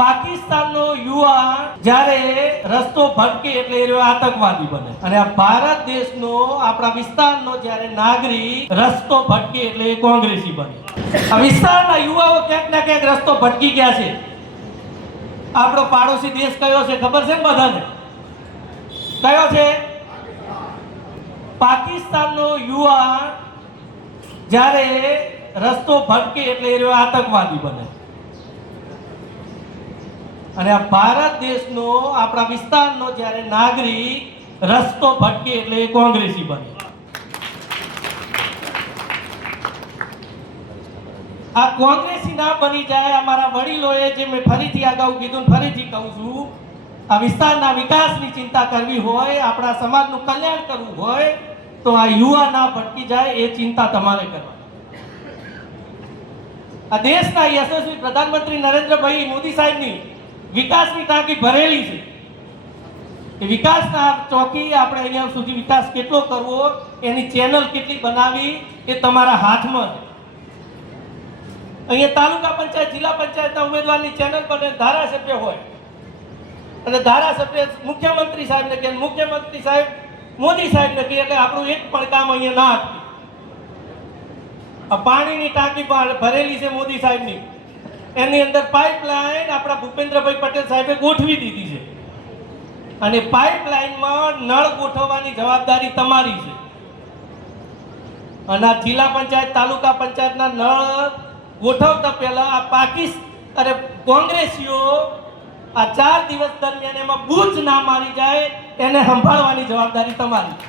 પાકિસ્તાનનો યુવા જ્યારે રસ્તો ભટકે એટલે એ આતંકવાદી બને અને આ ભારત દેશનો આપણા વિસ્તારનો જ્યારે નાગરિક રસ્તો ભટકે એટલે એ કોંગ્રેસી બને। આ વિસ્તારના યુવાઓ ક્યાંક ના ક્યાંક રસ્તો ભટકી ગયા છે। આપણો પાડોશી દેશ કયો છે ખબર છે બધાને? કયો છે? પાકિસ્તાનનો યુવા જ્યારે રસ્તો ભટકે એટલે એ આતંકવાદી બને અને આ ભારત દેશનો આપણા વિસ્તારનો જ્યારે નાગરિક રસ્તો ભટકે એટલે એ કોંગ્રેસી બને। આ કોંગ્રેસી ના બની જાય। અમારા વડીલોએ જે મેં ફરીથી અગાઉ કીધું ફરીથી કહું છું, આ વિસ્તારના વિકાસની ચિંતા કરવી હોય, આપણા સમાજનું કલ્યાણ કરવું હોય તો આ યુવા ના ભટકી જાય એ ચિંતા તમારે કરવાની। આ દેશના યશસ્વી પ્રધાનમંત્રી નરેન્દ્રભાઈ મોદી સાહેબની વિકાસની ટાંકી ભરેલી છે કે વિકાસના ચોકી આપણે અહીંયા સુધી વિકાસ કેટલો કરવો, એની ચેનલ કેટલી બનાવી એ તમારા હાથમાં છે। અહીંયા તાલુકા પંચાયત જિલ્લા પંચાયતના ઉમેદવારની ચેનલ બને, ધારાસભ્ય હોય અને ધારાસભ્ય મુખ્યમંત્રી સાહેબને કહે, મુખ્યમંત્રી સાહેબ મોદી સાહેબને કહે એટલે આપણું એક પણ કામ અહીંયા ના અટકે। આ પાણીની ટાંકી ભરેલી છે મોદી સાહેબની, એની અંદર પાઇપલાઇન આપણા ભૂપેન્દ્રભાઈ પટેલ સાહેબે ગોઠવી દીધી છે અને પાઇપલાઇનમાં નળ ગોઠવવાની જવાબદારી તમારી છે અને આ જિલ્લા પંચાયત તાલુકા પંચાયતના નળ ગોઠવતા પહેલા આ પાકિસ્તાન અને કોંગ્રેસીઓ આ 4 દિવસ દરમિયાન એમાં બૂચ ના મારી જાય એને સંભાળવાની જવાબદારી તમારી।